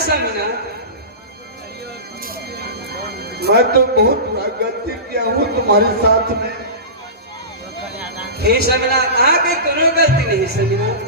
स्वामीनाथ? मैं तो बहुत बड़ा गलती किया हूँ तुम्हारे साथ में। हे स्वामीनाथ, आगे कोनो गलती नहीं स्वामीनाथ।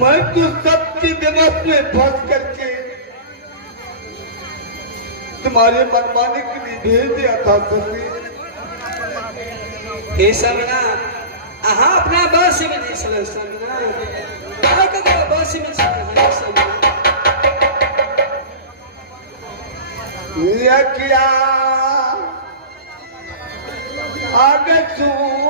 मैं तो सबकी व्यवस्था में फंस करके तुम्हारे मनमाने के लिए भेज दिया था सभी। हे स्वामीनाथ, अहाँ अपना बस में नहीं चले स्वामीनाथ। कहाँ का बस में चले हैं स्वामीनाथ? ये किया आगे सुनरी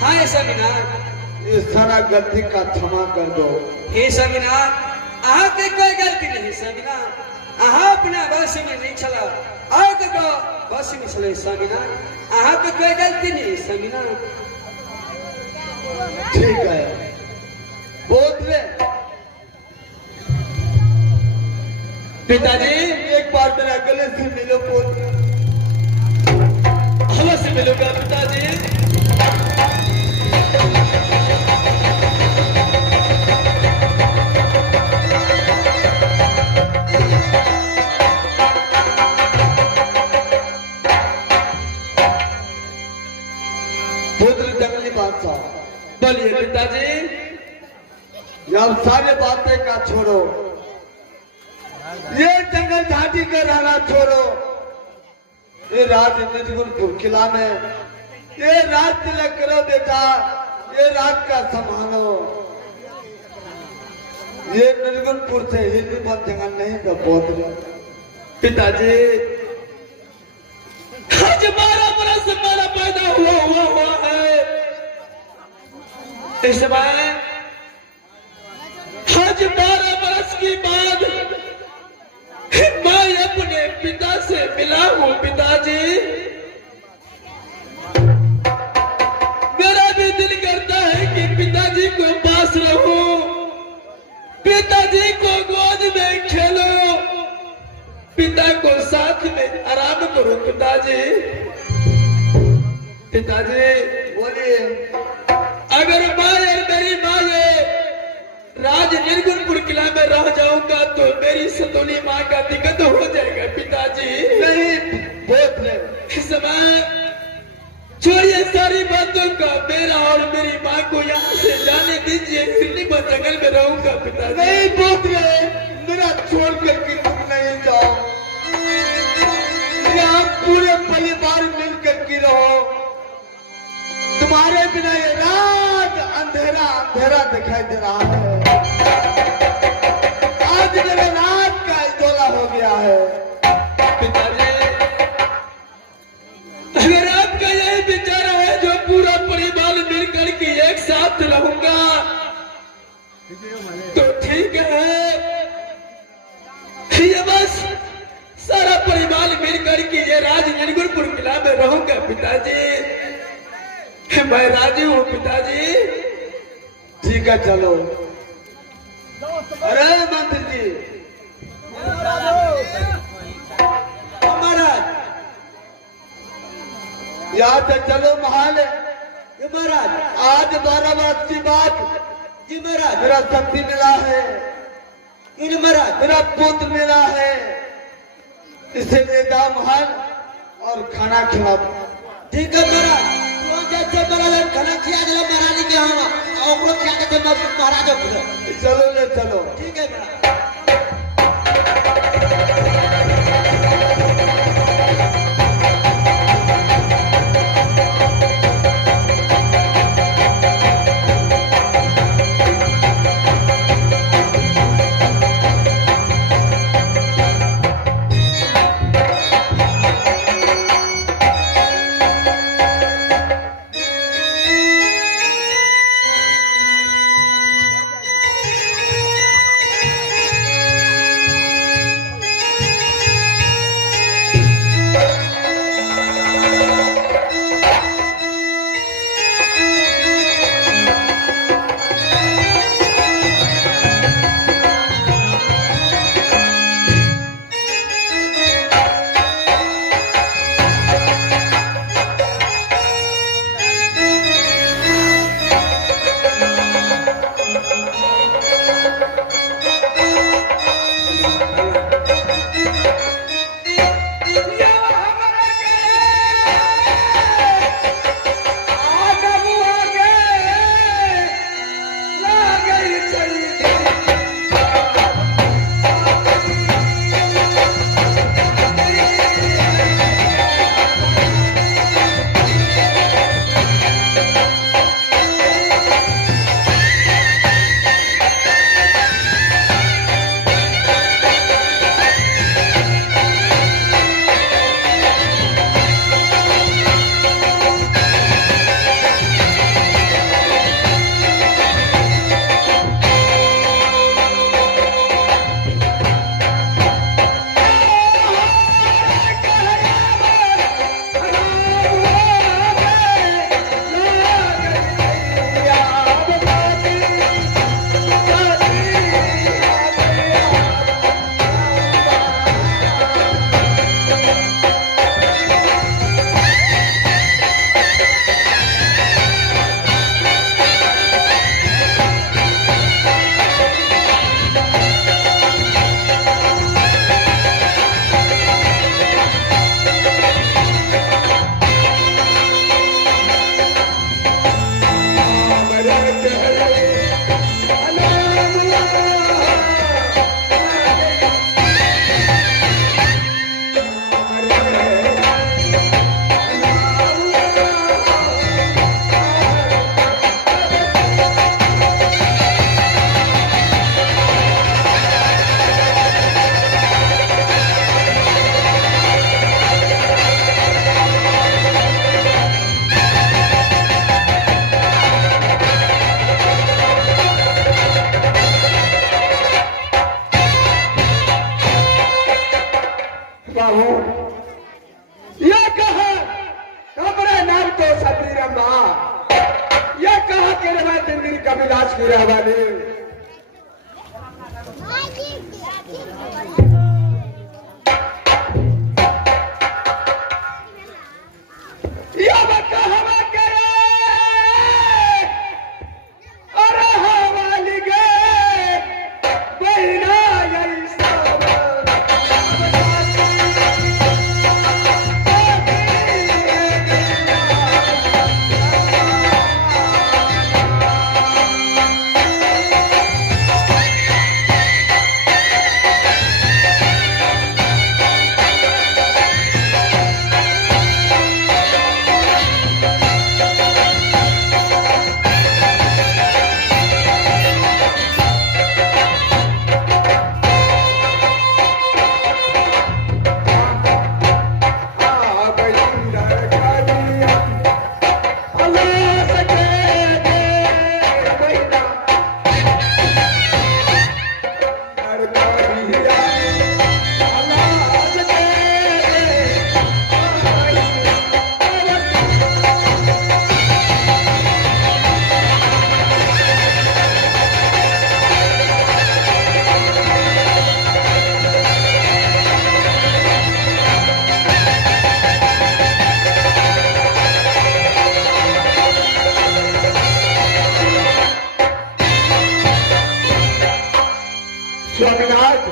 हाँ स्वामीनाथ, इस सारा गलती का क्षमा कर दो। हे स्वामीनाथ, अहाँ के कोई गलती नहीं स्वामीनाथ। अहाँ अपना बस में नहीं चला, और के बस में चले स्वामीनाथ। अहाँ के कोई गलती नहीं स्वामीनाथ। ठीक है, बोल ले पिताजी। एक बार मेरा गले से मिलो, बोल अवश्य मिलूंगा पिताजी। जंगली बादशाह, बोलिए पिताजी। अब सारे बातें का छोड़ो, ये जंगल झाटी का रहना छोड़ो, ये राज निर्गुणपुर किला में ये राज तिलक करो बेटा, ये राज का संभालो। ये निर्गुणपुर से हिंदू बन जगह नहीं तो बहुत पिताजी आज 12 बरस मेरा पैदा हुआ है। इस समय आज 12 बरस के बाद मैं अपने पिता से मिला हूँ। पिताजी मेरा भी दिल करता है कि पिताजी को पास रहूं, पिताजी को गोद में खेलो, पिता को साथ में आराम करो। पिताजी पिताजी बोलिए। अगर मैं और मेरी माँ राज निर्गुणपुर किला में रह जाऊंगा तो मेरी सतोली माँ का दिक्कत हो जाएगा। पिताजी नहीं बहुत नहीं। इस समय छोड़िए सारी बातों का, मेरा और मेरी माँ को यहाँ से जाने दीजिए, फिर मैं जंगल में रहूंगा। पिताजी नहीं बोल रहे, मेरा छोड़ करके तुम नहीं जाओ, यहाँ पूरे परिवार मिलकर के रहो। तुम्हारे बिना ये रात अंधेरा अंधेरा दिखाई दे रहा है। आज मेरे रात का इजोला हो गया है। पिताजी अगर आपका यही विचार है जो पूरा परिवार मिलकर के एक साथ रहूंगा तो ठीक है। ये बस सारा परिवार मिलकर के ये राज निर्गुणपुर किला में रहूंगा। पिताजी मैं राजी हूँ। पिताजी ठीक है चलो। अरे मंत्री जी महाराज, यहाँ से चलो महाल। ये महाराज आज 12 वर्ष की बात जी महाराज, मेरा शक्ति मिला है, ये महाराज मेरा पुत्र मिला है, इसे ले जाओ महल और खाना खिला। ठीक है महाराज। जैसे महाराज खाना खिया दिला महारानी के यहाँ और क्या कहते महाराज चलो ले चलो। ठीक है महाराज। की रहवानी या बका हवा करे अरे हवाली गए बहिना यही सब स्वामीनाथ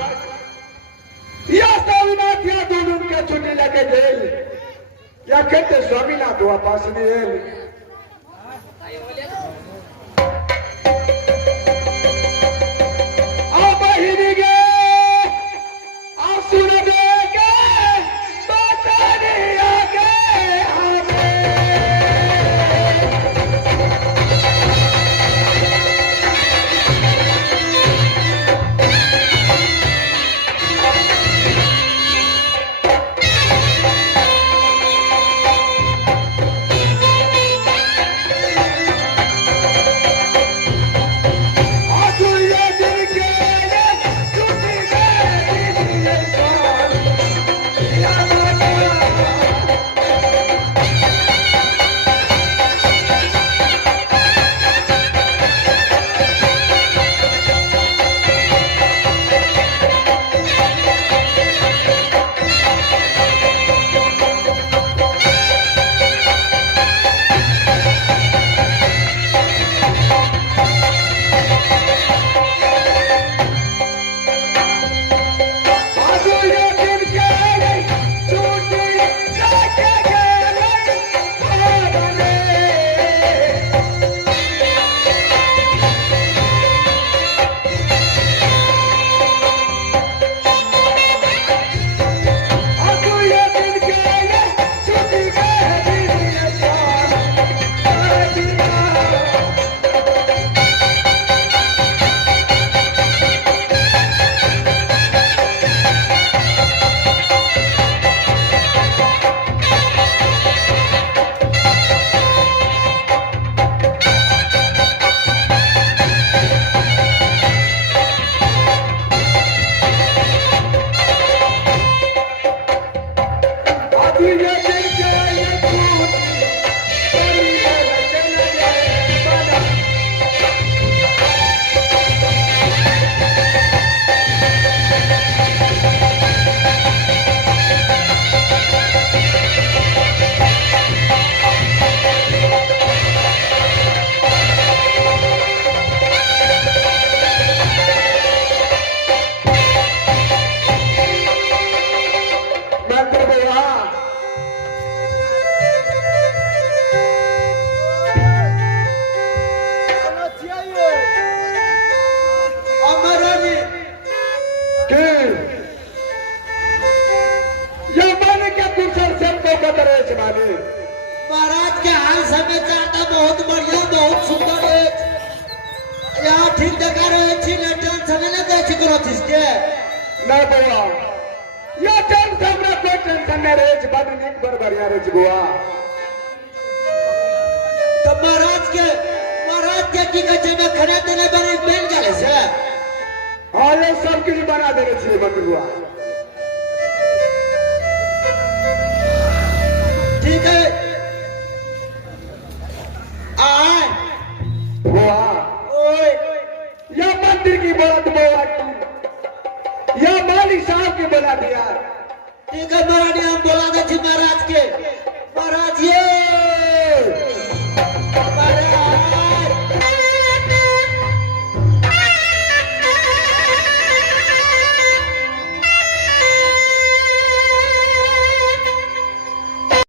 या स्वामीनाथ या दोनों के छुट्टी लेके जेल या कहते स्वामीनाथ वापस नहीं है आ बहिनी गे आ सुन दे गे बताने आगे हमें महाराज के हाल समाचार तो बहुत बढ़िया बहुत सुंदर है यहाँ ठीक जगह रहे छी ने टेंशन नहीं दे छी करो चीज के ना बुआ या टेंशन हमरा कोई टेंशन नहीं रहे छी बड़ नीक बड़ बढ़िया रहे छी बुआ तो महाराज के की कहे छै में खाना देने बने बन गेले से हां ये सब कुछ बना देने छी बंधु बुआ ठीक है आए बुआ ओए मंत्री की बोला तो बोला तू या मालिक साहब की बोला दिया ठीक है महाराज, हम बोला दे छी महाराज के। महाराज ये